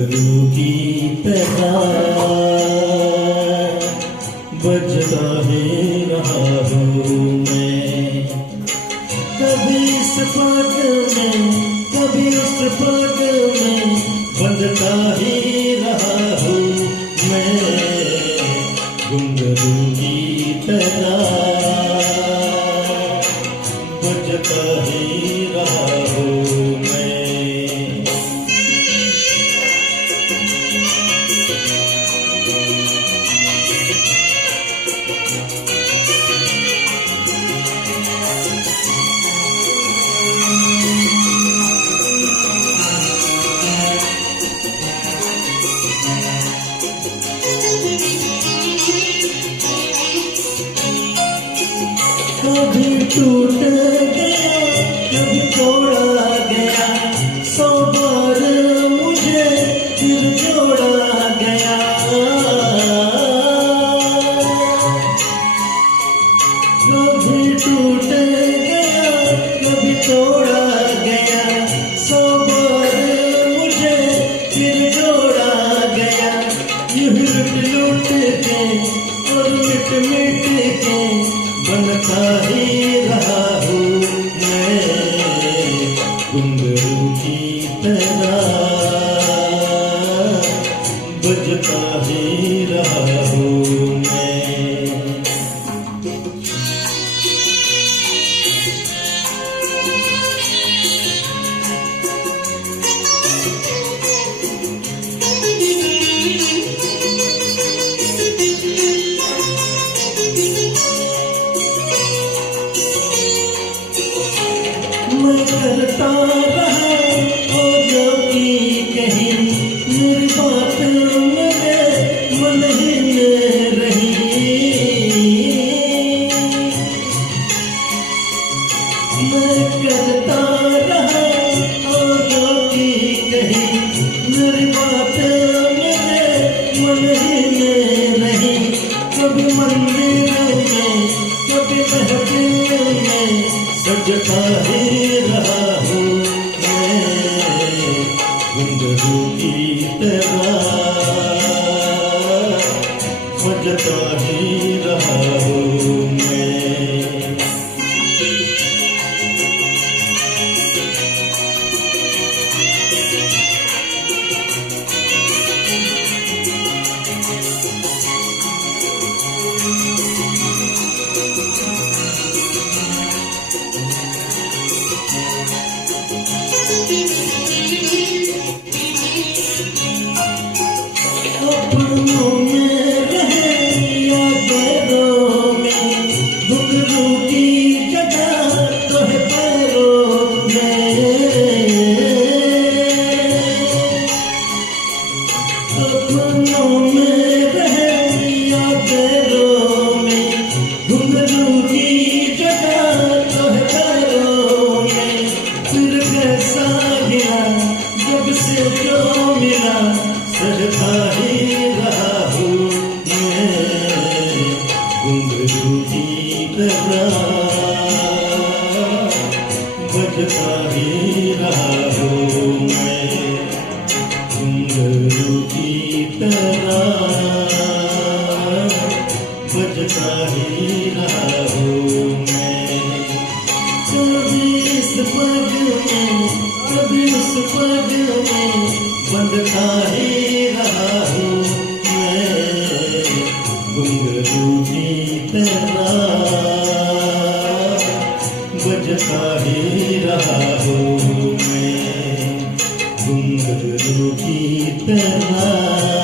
घुंघरू की तरह बजता ही रहा हूँ मैं, कभी इस पग में कभी उस पग में बंधता ही रहा हूँ मैं, घुंघरू की तरह बजता ही रहा हूँ मैं। कभी टूट गया कभी तोड़ा गया, 100 बार मुझे फिर जोड़ा गया। कभी टूट गया कभी तोड़ा गया, 100 बार मुझे फिर जोड़ा गया। यूं लुट के और मिट के बनता ही रहा हूँ मैं, घुंघरू की तरह बजता ही रहा हूँ मैं। मैं करता रहा और जो की कही, मेरी बात मेरे मन ही में रही। मैं करता रहा और जो की कही, मेरी बात मेरे मन ही में रही। कभी मंदिर में कभी महफिल में सजता ही रहा हूँ मैं, घुंघरू की तरह सजता ही रहा हूँ मैं। अपनों में रहे या गैरों में, घुंघरू की जगह तो है पैरों में। अपनों में रहे या गैरों में, घुंघरू की जगह तो है पैरों में। फिर कैसा गया जब से जो मिला, सजता ही रहा हूँ मैं, घुंघरू की तरह बजता ही रहा हूँ मैं, घुंघरू की तरह बजता ही रहा हूँ मैं। कभी इस पग में कभी उस पग में बंधता ही रहा हूँ मैं, घुंघरू की तरह बजता ही रहा हूँ मैं, घुंघरू की तरह।